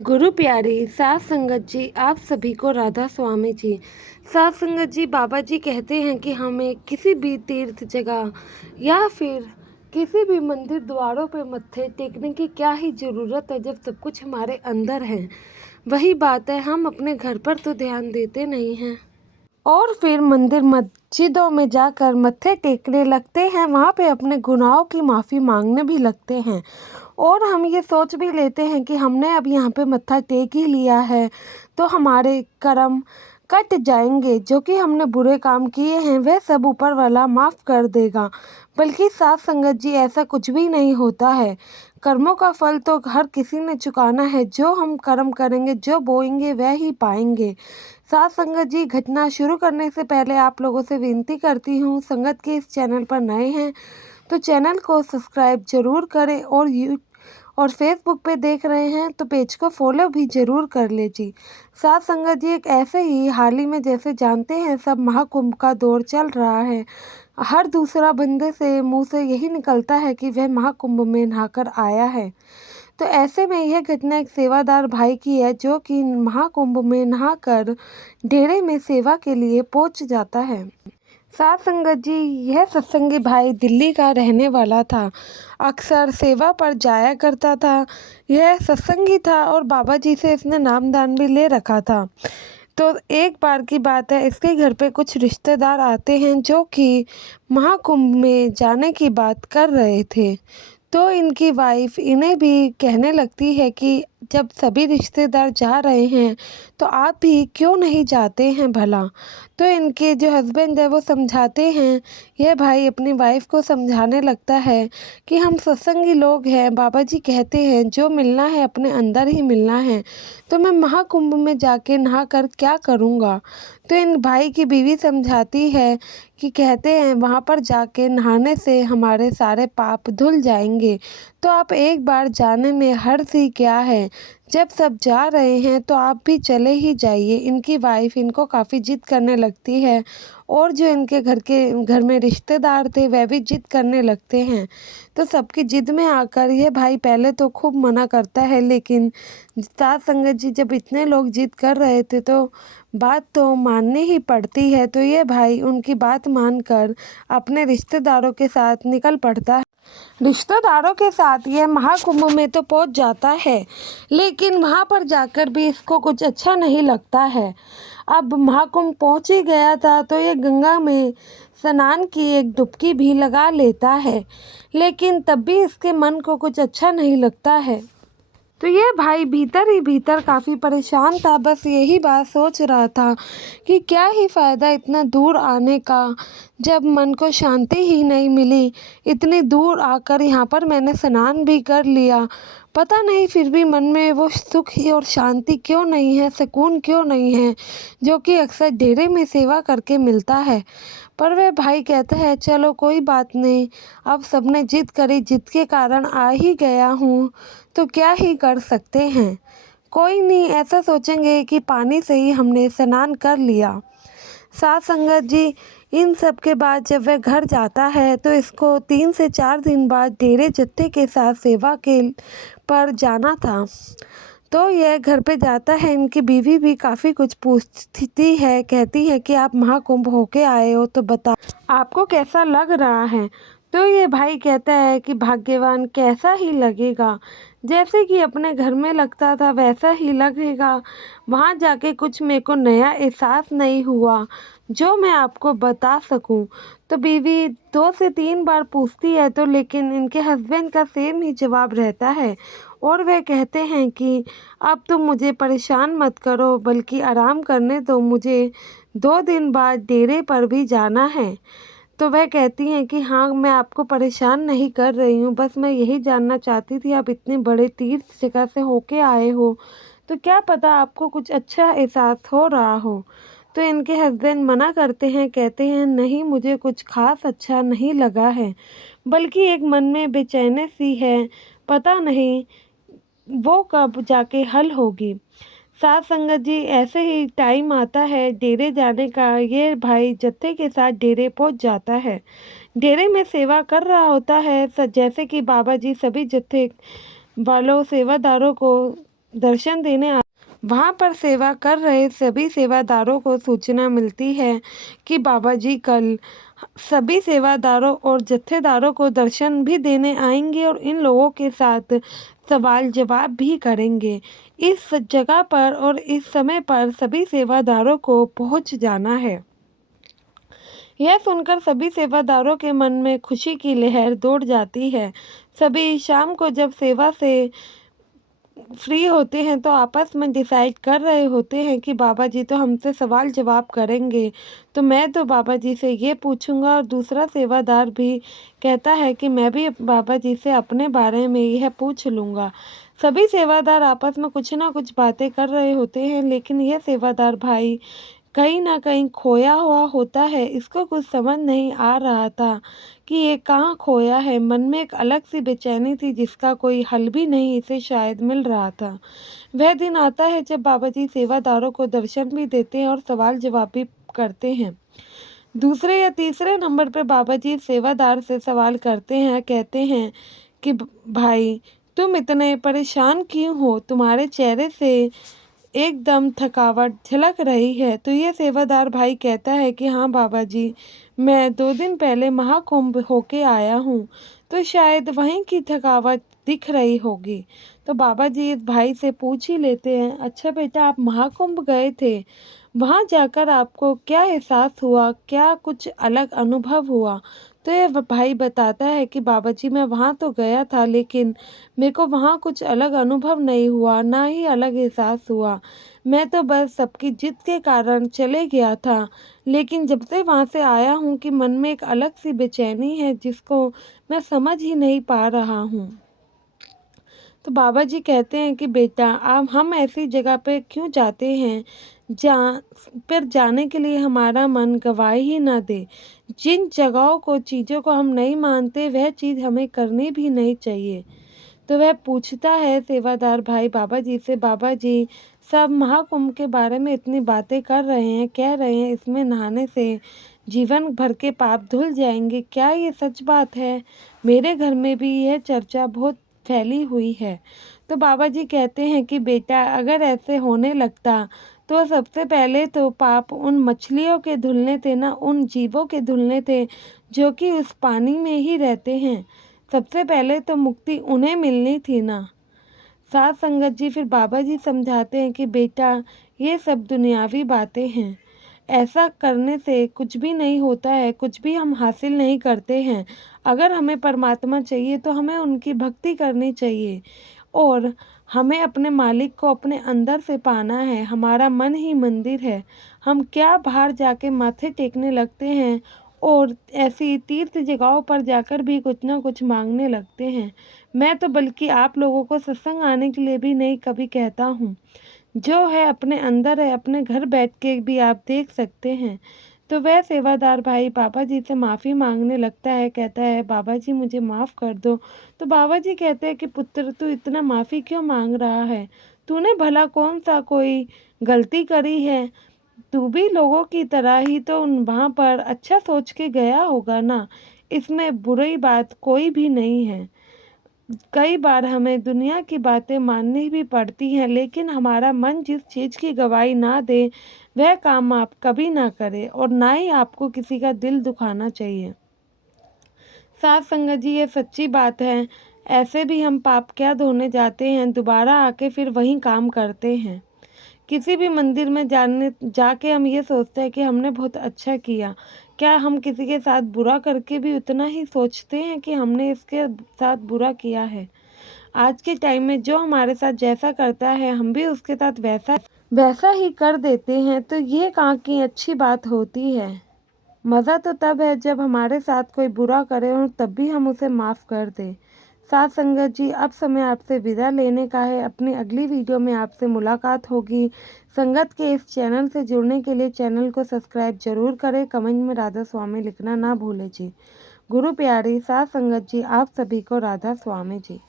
गुरु प्यारी सात संगत जी, आप सभी को राधा स्वामी जी। सात संगत जी, बाबा जी कहते हैं कि हमें किसी भी तीर्थ जगह या फिर किसी भी मंदिर द्वारों पे मत्थे टेकने की क्या ही ज़रूरत है जब सब कुछ हमारे अंदर है। वही बात है, हम अपने घर पर तो ध्यान देते नहीं हैं और फिर मंदिर मस्जिदों में जाकर मत्थे टेकने लगते हैं, वहाँ पे अपने गुनाहों की माफ़ी मांगने भी लगते हैं। और हम ये सोच भी लेते हैं कि हमने अब यहाँ पे मत्था टेक ही लिया है तो हमारे कर्म कट जाएंगे, जो कि हमने बुरे काम किए हैं वह सब ऊपर वाला माफ़ कर देगा। बल्कि साथ संगत जी, ऐसा कुछ भी नहीं होता है। कर्मों का फल तो हर किसी ने चुकाना है। जो हम कर्म करेंगे, जो बोएंगे वह ही पाएंगे। साथ संगत जी, घटना शुरू करने से पहले आप लोगों से विनती करती हूँ, संगत के इस चैनल पर नए हैं तो चैनल को सब्सक्राइब जरूर करें और फेसबुक पे देख रहे हैं तो पेज को फॉलो भी ज़रूर कर ले जी। साथ संगत जी, एक ऐसे ही हाल ही में जैसे जानते हैं सब, महाकुंभ का दौर चल रहा है। हर दूसरा बंदे से मुंह से यही निकलता है कि वह महाकुंभ में नहाकर आया है। तो ऐसे में यह घटना एक सेवादार भाई की है जो कि महाकुंभ में नहाकर डेरे में सेवा के लिए पहुंच जाता है। सात संगत जी, यह सत्संगी भाई दिल्ली का रहने वाला था। अक्सर सेवा पर जाया करता था। यह सत्संगी था और बाबा जी से इसने नामदान भी ले रखा था। तो एक बार की बात है, इसके घर पे कुछ रिश्तेदार आते हैं जो कि महाकुंभ में जाने की बात कर रहे थे। तो इनकी वाइफ इन्हें भी कहने लगती है कि जब सभी रिश्तेदार जा रहे हैं तो आप भी क्यों नहीं जाते हैं भला। तो इनके जो हस्बैंड है वो समझाते हैं। यह भाई अपनी वाइफ को समझाने लगता है कि हम सत्संगी लोग हैं, बाबा जी कहते हैं जो मिलना है अपने अंदर ही मिलना है, तो मैं महाकुंभ में जाके नहा कर क्या करूँगा। तो इन भाई की बीवी समझाती है कि कहते हैं वहाँ पर जाके नहाने से हमारे सारे पाप धुल जाएंगे, तो आप एक बार जाने में हर्ज ही क्या है। जब सब जा रहे हैं तो आप भी चले ही जाइए। इनकी वाइफ इनको काफ़ी जिद करने लगती है और जो इनके घर में रिश्तेदार थे वह भी जिद करने लगते हैं। तो सबकी जिद में आकर ये भाई पहले तो खूब मना करता है, लेकिन साथ संगत जी जब इतने लोग जिद कर रहे थे तो बात तो माननी ही पड़ती है। तो ये भाई उनकी बात मानकर अपने रिश्तेदारों के साथ निकल पड़ता है। रिश्तेदारों के साथ यह महाकुंभ में तो पहुंच जाता है, लेकिन वहां पर जाकर भी इसको कुछ अच्छा नहीं लगता है। अब महाकुंभ पहुंच ही गया था तो ये गंगा में स्नान की एक डुबकी भी लगा लेता है, लेकिन तब भी इसके मन को कुछ अच्छा नहीं लगता है। तो ये भाई भीतर ही भीतर काफ़ी परेशान था। बस यही बात सोच रहा था कि क्या ही फ़ायदा इतना दूर आने का, जब मन को शांति ही नहीं मिली। इतनी दूर आकर यहाँ पर मैंने स्नान भी कर लिया, पता नहीं फिर भी मन में वो सुख ही और शांति क्यों नहीं है, सुकून क्यों नहीं है, जो कि अक्सर डेरे में सेवा करके मिलता है। पर वह भाई कहता है चलो कोई बात नहीं, अब सबने जिद करी, जिद के कारण आ ही गया हूँ तो क्या ही कर सकते हैं। कोई नहीं, ऐसा सोचेंगे कि पानी से ही हमने स्नान कर लिया। साथ संगत जी, इन सब के बाद जब वह घर जाता है तो इसको 3 से 4 दिन बाद डेरे जत्थे के साथ सेवा के पर जाना था। तो यह घर पे जाता है। इनकी बीवी भी काफ़ी कुछ पूछती है, कहती है कि आप महाकुंभ होके आए हो तो बता आपको कैसा लग रहा है। तो ये भाई कहता है कि भाग्यवान, कैसा ही लगेगा, जैसे कि अपने घर में लगता था वैसा ही लगेगा। वहाँ जाके कुछ मेरे को नया एहसास नहीं हुआ जो मैं आपको बता सकूं। तो बीवी 2 से 3 बार पूछती है तो लेकिन इनके हस्बैंड का सेम ही जवाब रहता है और वे कहते हैं कि अब तुम मुझे परेशान मत करो, बल्कि आराम करने दो, मुझे 2 दिन बाद डेरे पर भी जाना है। तो वह कहती हैं कि हाँ, मैं आपको परेशान नहीं कर रही हूँ, बस मैं यही जानना चाहती थी आप इतने बड़े तीर्थ जगह से होके आए हो तो क्या पता आपको कुछ अच्छा एहसास हो रहा हो। तो इनके हस्बैंड मना करते हैं, कहते हैं नहीं, मुझे कुछ खास अच्छा नहीं लगा है, बल्कि एक मन में बेचैनी सी है, पता नहीं वो कब जाके हल होगी। साथ संगत जी, ऐसे ही टाइम आता है डेरे जाने का। ये भाई जत्थे के साथ डेरे पहुंच जाता है। डेरे में सेवा कर रहा होता है जैसे कि बाबा जी सभी जत्थे वालों सेवादारों को दर्शन देने वहाँ पर सेवा कर रहे सभी सेवादारों को सूचना मिलती है कि बाबा जी कल सभी सेवादारों और जत्थेदारों को दर्शन भी देने आएंगे और इन लोगों के साथ सवाल जवाब भी करेंगे। इस जगह पर और इस समय पर सभी सेवादारों को पहुँच जाना है। यह सुनकर सभी सेवादारों के मन में खुशी की लहर दौड़ जाती है। सभी शाम को जब सेवा से फ्री होते हैं तो आपस में डिसाइड कर रहे होते हैं कि बाबा जी तो हमसे सवाल जवाब करेंगे, तो मैं तो बाबा जी से ये पूछूंगा। और दूसरा सेवादार भी कहता है कि मैं भी बाबा जी से अपने बारे में यह पूछ लूँगा। सभी सेवादार आपस में कुछ ना कुछ बातें कर रहे होते हैं, लेकिन यह सेवादार भाई कहीं ना कहीं खोया हुआ होता है। इसको कुछ समझ नहीं आ रहा था कि ये कहाँ खोया है। मन में एक अलग सी बेचैनी थी जिसका कोई हल भी नहीं इसे शायद मिल रहा था। वह दिन आता है जब बाबा जी सेवादारों को दर्शन भी देते हैं और सवाल जवाब भी करते हैं। दूसरे या तीसरे नंबर पर बाबा जी सेवादार से सवाल करते हैं, कहते हैं कि भाई तुम इतने परेशान क्यों हो, तुम्हारे चेहरे से एकदम थकावट झलक रही है। तो ये सेवादार भाई कहता है कि हाँ बाबा जी, मैं 2 दिन पहले महाकुंभ होके आया हूँ, तो शायद वहीं की थकावट दिख रही होगी। तो बाबा जी इस भाई से पूछ ही लेते हैं, अच्छा बेटा आप महाकुंभ गए थे, वहाँ जाकर आपको क्या एहसास हुआ, क्या कुछ अलग अनुभव हुआ? तो ये भाई बताता है कि बाबा जी मैं वहाँ तो गया था, लेकिन मेरे को वहाँ कुछ अलग अनुभव नहीं हुआ, ना ही अलग एहसास हुआ। मैं तो बस सबकी जिद के कारण चले गया था, लेकिन जब से वहाँ से आया हूँ कि मन में एक अलग सी बेचैनी है जिसको मैं समझ ही नहीं पा रहा हूँ। तो बाबा जी कहते हैं कि बेटा आप हम ऐसी जगह पे क्यों जाते हैं जहाँ पर जाने के लिए हमारा मन गवाही ही ना दे। जिन जगहों को चीज़ों को हम नहीं मानते वह चीज़ हमें करनी भी नहीं चाहिए। तो वह पूछता है सेवादार भाई बाबा जी से, बाबा जी सब महाकुंभ के बारे में इतनी बातें कर रहे हैं, कह रहे हैं इसमें नहाने से जीवन भर के पाप धुल जाएंगे, क्या ये सच बात है? मेरे घर में भी यह चर्चा बहुत फैली हुई है। तो बाबा जी कहते हैं कि बेटा अगर ऐसे होने लगता तो सबसे पहले तो पाप उन मछलियों के धुलने थे ना, उन जीवों के धुलने थे जो कि उस पानी में ही रहते हैं। सबसे पहले तो मुक्ति उन्हें मिलनी थी ना। साथ संगत जी फिर बाबा जी समझाते हैं कि बेटा ये सब दुनियावी बातें हैं, ऐसा करने से कुछ भी नहीं होता है, कुछ भी हम हासिल नहीं करते हैं। अगर हमें परमात्मा चाहिए तो हमें उनकी भक्ति करनी चाहिए और हमें अपने मालिक को अपने अंदर से पाना है। हमारा मन ही मंदिर है। हम क्या बाहर जाके माथे टेकने लगते हैं और ऐसी तीर्थ जगहों पर जाकर भी कुछ ना कुछ मांगने लगते हैं। मैं तो बल्कि आप लोगों को सत्संग आने के लिए भी नहीं कभी कहता हूँ। जो है अपने अंदर है, अपने घर बैठ के भी आप देख सकते हैं। तो वह सेवादार भाई बाबा जी से माफ़ी मांगने लगता है, कहता है बाबा जी मुझे माफ़ कर दो। तो बाबा जी कहते हैं कि पुत्र तू इतना माफ़ी क्यों मांग रहा है? तूने भला कौन सा कोई गलती करी है? तू भी लोगों की तरह ही तो वहाँ पर अच्छा सोच के गया होगा ना। इसमें बुरी बात कोई भी नहीं है। कई बार हमें दुनिया की बातें माननी भी पड़ती हैं, लेकिन हमारा मन जिस चीज़ की गवाही ना दे वह काम आप कभी ना करें और ना ही आपको किसी का दिल दुखाना चाहिए। साथ संगत जी ये सच्ची बात है। ऐसे भी हम पाप क्या धोने जाते हैं, दोबारा आके फिर वही काम करते हैं। किसी भी मंदिर में जाके हम ये सोचते हैं कि हमने बहुत अच्छा किया। क्या हम किसी के साथ बुरा करके भी उतना ही सोचते हैं कि हमने इसके साथ बुरा किया है? आज के टाइम में जो हमारे साथ जैसा करता है हम भी उसके साथ वैसा ही कर देते हैं, तो ये कहाँ की अच्छी बात होती है। मज़ा तो तब है जब हमारे साथ कोई बुरा करे और तब भी हम उसे माफ़ कर दें। साथ संगत जी अब समय आपसे विदा लेने का है। अपनी अगली वीडियो में आपसे मुलाकात होगी। संगत के इस चैनल से जुड़ने के लिए चैनल को सब्सक्राइब जरूर करें। कमेंट में राधा स्वामी लिखना ना भूलें जी। गुरु प्यारी साथ संगत जी आप सभी को राधा स्वामी जी।